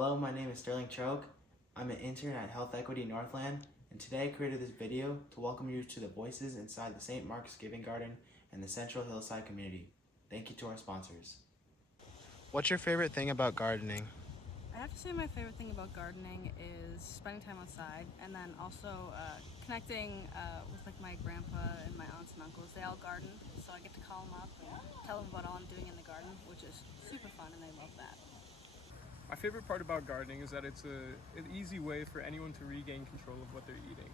Hello, my name is Sterling Choke. I'm an intern at Health Equity Northland, and today I created this video to welcome you to the voices inside the St. Mark's Giving Garden and the Central Hillside community. Thank you to our sponsors. What's your favorite thing about gardening? I have to say my favorite thing about gardening is spending time outside, and then also connecting with like my grandpa and my aunts and uncles. They all garden, so I get to call them up and tell them about all I'm doing in the garden, which is super fun, and they love that. My favorite part about gardening is that it's an easy way for anyone to regain control of what they're eating.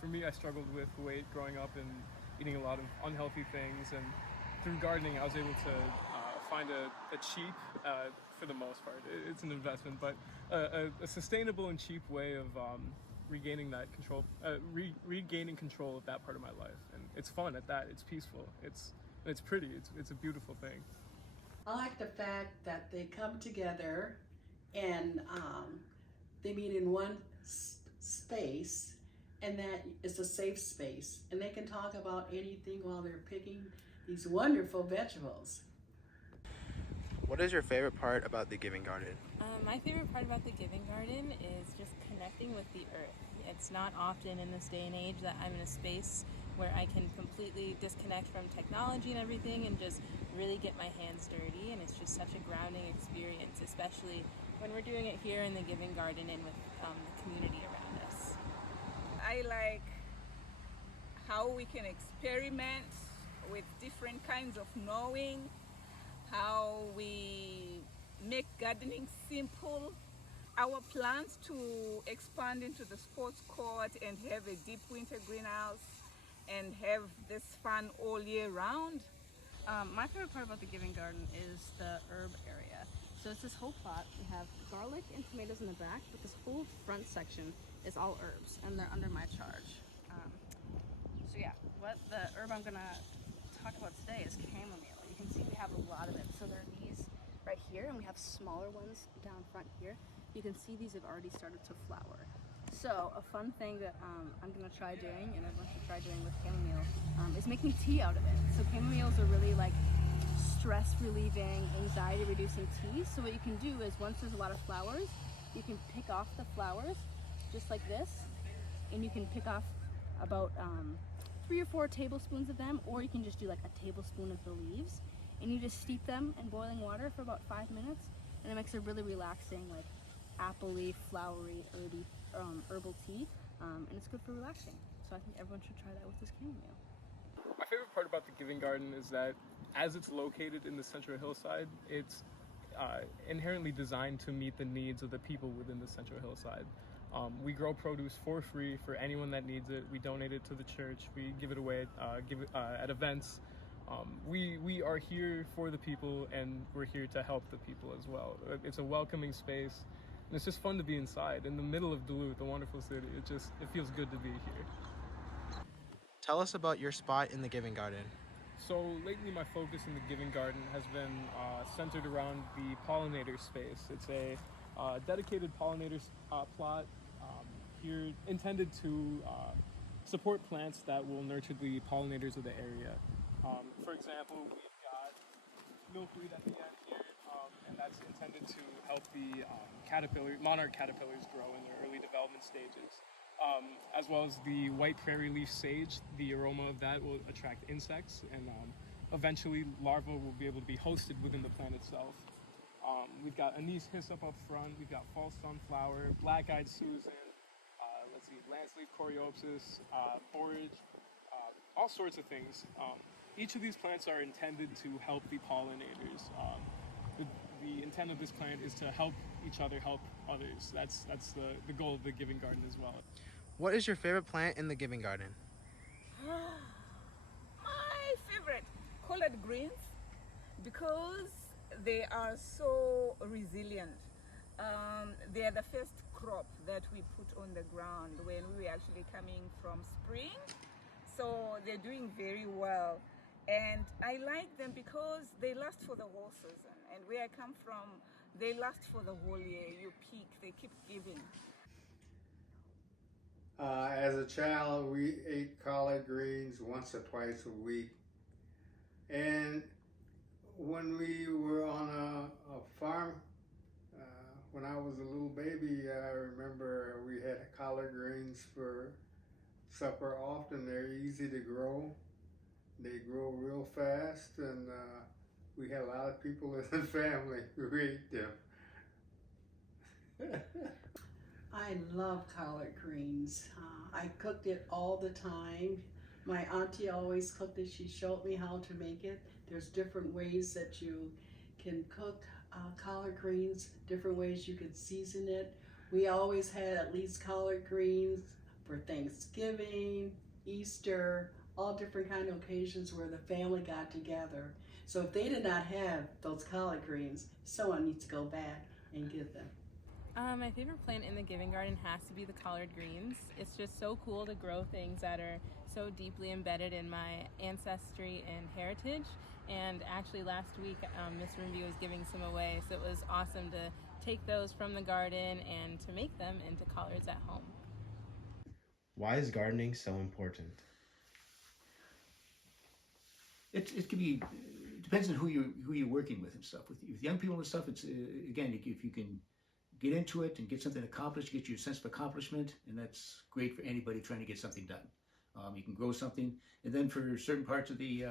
For me, I struggled with weight growing up and eating a lot of unhealthy things, and through gardening, I was able to find a cheap, for the most part, it's an investment, but a sustainable and cheap way of regaining that control, regaining control of that part of my life. And it's fun at that. It's peaceful. It's pretty. It's a beautiful thing. I like the fact that they come together and they meet in one space, and that it's a safe space, and they can talk about anything while they're picking these wonderful vegetables. What is your favorite part about the Giving Garden? My favorite part about the Giving Garden is just connecting with the earth. It's not often in this day and age that I'm in a space where I can completely disconnect from technology and everything and just really get my hands dirty, and it's just such a grounding experience, especially when we're doing it here in the Giving Garden and with the community around us. I like how we can experiment with different kinds of knowing, how we make gardening simple. Our plans to expand into the sports court and have a deep winter greenhouse and have this fun all year round. My favorite part about the Giving Garden is the herb area. So it's this whole plot. We have garlic and tomatoes in the back, but this whole front section is all herbs, and they're under my charge. So yeah, what the herb I'm gonna talk about today is chamomile. You can see we have a lot of it. So there are these right here, and we have smaller ones down front here. You can see these have already started to flower. So a fun thing that I'm gonna try doing, and everyone should try doing with chamomile, is making tea out of it. So chamomiles are really like stress relieving, anxiety reducing tea. So what you can do is, once there's a lot of flowers, you can pick off the flowers just like this, and you can pick off about 3 or 4 tablespoons of them, or you can just do like a tablespoon of the leaves, and you just steep them in boiling water for about 5 minutes, and it makes a really relaxing, like appley, flowery, herby, herbal tea, and it's good for relaxing. So I think everyone should try that with this chamomile. My favorite part about the Giving Garden is that as it's located in the Central Hillside, it's inherently designed to meet the needs of the people within the Central Hillside. We grow produce for free for anyone that needs it. We donate it to the church. We give it away at events. We are here for the people, and we're here to help the people as well. It's a welcoming space, and it's just fun to be inside in the middle of Duluth, a wonderful city. It feels good to be here. Tell us about your spot in the Giving Garden. So lately my focus in the Giving Garden has been centered around the pollinator space. It's a dedicated pollinator plot here intended to support plants that will nurture the pollinators of the area. For example, we've got milkweed at the end here, and that's intended to help the monarch caterpillars grow in their early development stages. As well as the white prairie leaf sage. The aroma of that will attract insects, and eventually larvae will be able to be hosted within the plant itself. We've got anise hyssop up front, we've got false sunflower, black-eyed Susan, lance leaf coreopsis, borage, all sorts of things. Each of these plants are intended to help the pollinators. The intent of this plant is to help each other help others. That's the goal of the Giving Garden as well. What is your favorite plant in the Giving Garden? My favorite, collard greens, because they are so resilient. They are the first crop that we put on the ground when we were actually coming from spring. So they're doing very well. And I like them because they last for the whole season. And where I come from, they last for the whole year. You pick, they keep giving. As a child, we ate collard greens once or twice a week. And when we were on a farm when I was a little baby, I remember we had collard greens for supper often. They're easy to grow. They grow real fast, and we had a lot of people in the family who ate them. I love collard greens. I cooked it all the time. My auntie always cooked it. She showed me how to make it. There's different ways that you can cook collard greens, different ways you can season it. We always had at least collard greens for Thanksgiving, Easter, all different kind of occasions where the family got together. So if they did not have those collard greens, someone needs to go back and get them. My favorite plant in the Giving Garden has to be the collard greens. It's just so cool to grow things that are so deeply embedded in my ancestry and heritage. And actually last week, Miss Rimby was giving some away, so it was awesome to take those from the garden and to make them into collards at home. Why is gardening so important? It can be, depends on who you're working with and stuff. With young people and stuff, it's again, if you can get into it and get something accomplished, get you a sense of accomplishment, and that's great for anybody trying to get something done. You can grow something, and then for certain parts of the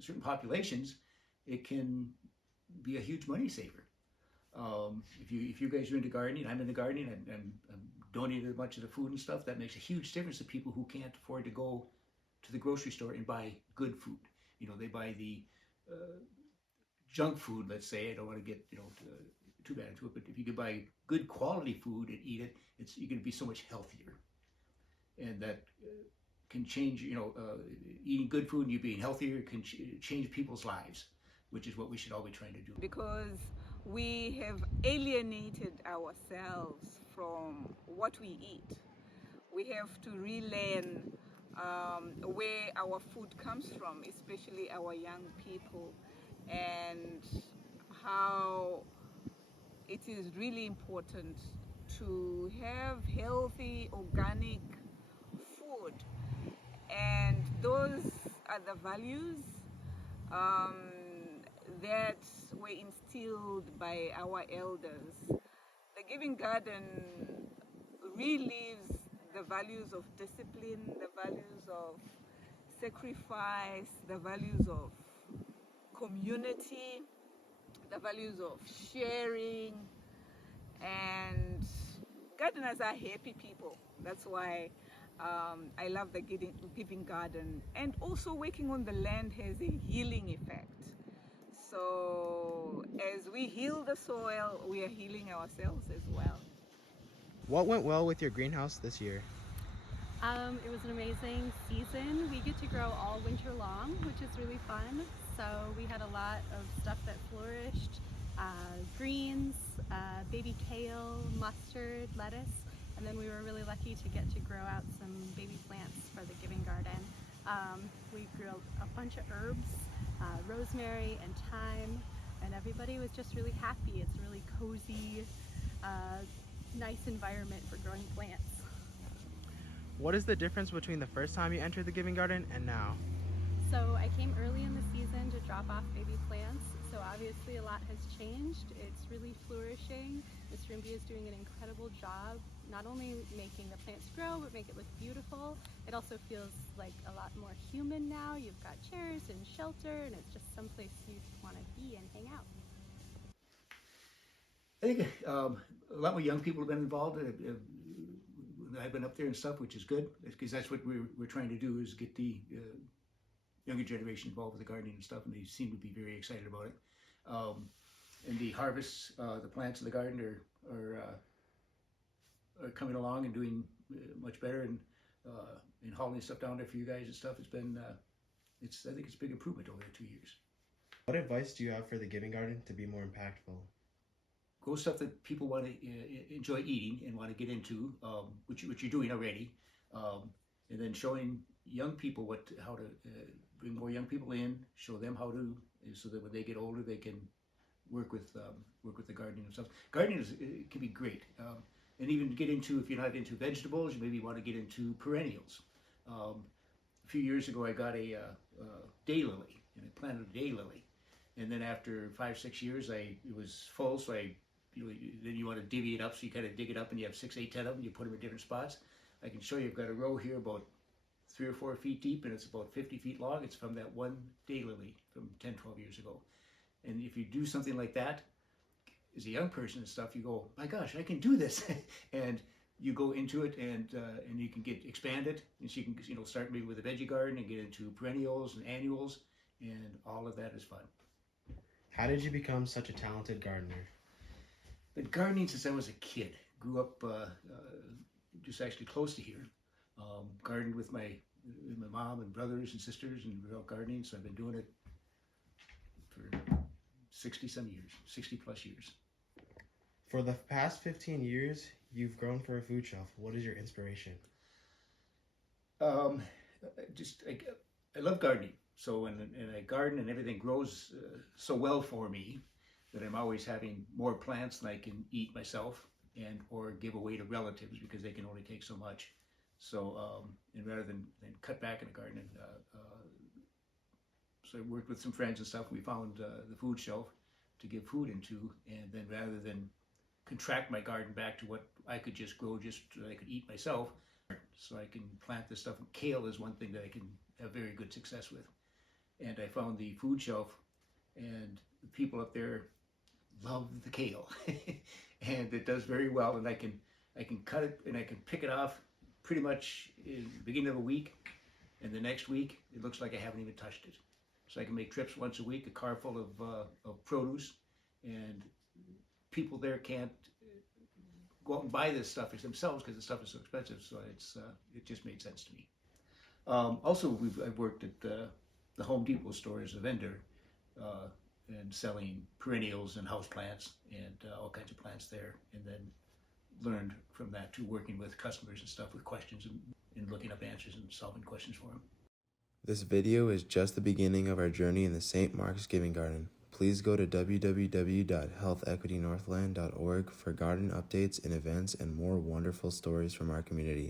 certain populations, it can be a huge money saver. If you guys are into gardening, I'm into gardening, I'm donating a bunch of the food and stuff. That makes a huge difference to people who can't afford to go to the grocery store and buy good food. You know, they buy the junk food. Let's say, I don't want to get too bad into it, but if you could buy good quality food and eat it, you're going to be so much healthier, and that can change. Eating good food and you being healthier can change people's lives, which is what we should all be trying to do. Because we have alienated ourselves from what we eat. We have to relearn where our food comes from, especially our young people, and how it is really important to have healthy, organic food. And those are the values that were instilled by our elders. The Giving Garden relives the values of discipline, the values of sacrifice, the values of community, the values of sharing. And gardeners are happy people. That's why I love the Giving Garden. And also working on the land has a healing effect. So as we heal the soil, we are healing ourselves as well. What went well with your greenhouse this year? It was an amazing season. We get to grow all winter long, which is really fun. So we had a lot of stuff that flourished, greens, baby kale, mustard, lettuce, and then we were really lucky to get to grow out some baby plants for the Giving Garden. We grew a bunch of herbs, rosemary and thyme, and everybody was just really happy. It's a really cozy, nice environment for growing plants. What is the difference between the first time you entered the Giving Garden and now? So I came early in the season to drop off baby plants, so obviously a lot has changed. It's really flourishing. Ms. Rimby is doing an incredible job, not only making the plants grow, but make it look beautiful. It also feels like a lot more human now. You've got chairs and shelter, and it's just someplace you want to be and hang out. I think a lot more young people have been involved. I've been up there and stuff, which is good, because that's what we're trying to do, is get the younger generation involved with the gardening and stuff, and they seem to be very excited about it. And the harvests, the plants in the garden are coming along and doing much better, and hauling stuff down there for you guys and stuff. It's been, I think it's a big improvement over the 2 years. What advice do you have for the Giving Garden to be more impactful? Grow stuff that people want to enjoy eating and want to get into, which you're doing already, and then showing young people how to bring more young people in, show them how to, so that when they get older they can work with the gardening and stuff. Gardening can be great, and even get into, if you're not into vegetables, you maybe want to get into perennials. A few years ago I got a daylily, and I planted a daylily, and then after 5-6 years it was full, so I then you want to divvy it up, so you kind of dig it up and you have 6, 8, 10 of them, you put them in different spots. I can show you, I've got a row here about 3 or 4 feet deep, and it's about 50 feet long. It's from that one daylily from 10, 12 years ago. And if you do something like that, as a young person and stuff, you go, my gosh, I can do this. And you go into it, and you can expand it, and so you can start maybe with a veggie garden and get into perennials and annuals, and all of that is fun. How did you become such a talented gardener? Been gardening since I was a kid. Grew up just actually close to here. Gardened with my mom and brothers and sisters, and we're all gardening. So I've been doing it for 60-some years, 60 plus years. For the past 15 years, you've grown for a food shelf. What is your inspiration? I love gardening. So and I garden, and everything grows so well for me that I'm always having more plants than I can eat myself, and or give away to relatives because they can only take so much. So and rather than cut back in the garden, so I worked with some friends and stuff. We found the food shelf to give food into, and then rather than contract my garden back to what I could just grow, just that I could eat myself, so I can plant this stuff. Kale is one thing that I can have very good success with. And I found the food shelf, and the people up there love the kale, and it does very well. And I can cut it, and I can pick it off pretty much in the beginning of a week, and the next week it looks like I haven't even touched it. So I can make trips once a week, a car full of produce, and people there can't go out and buy this stuff themselves because the stuff is so expensive. So it just made sense to me. Also, I've worked at the Home Depot store as a vendor, and selling perennials and houseplants and all kinds of plants there, and then learned from that to working with customers and stuff with questions and looking up answers and solving questions for them. This video is just the beginning of our journey in the St. Mark's Giving Garden. Please go to www.healthequitynorthland.org for garden updates and events and more wonderful stories from our community.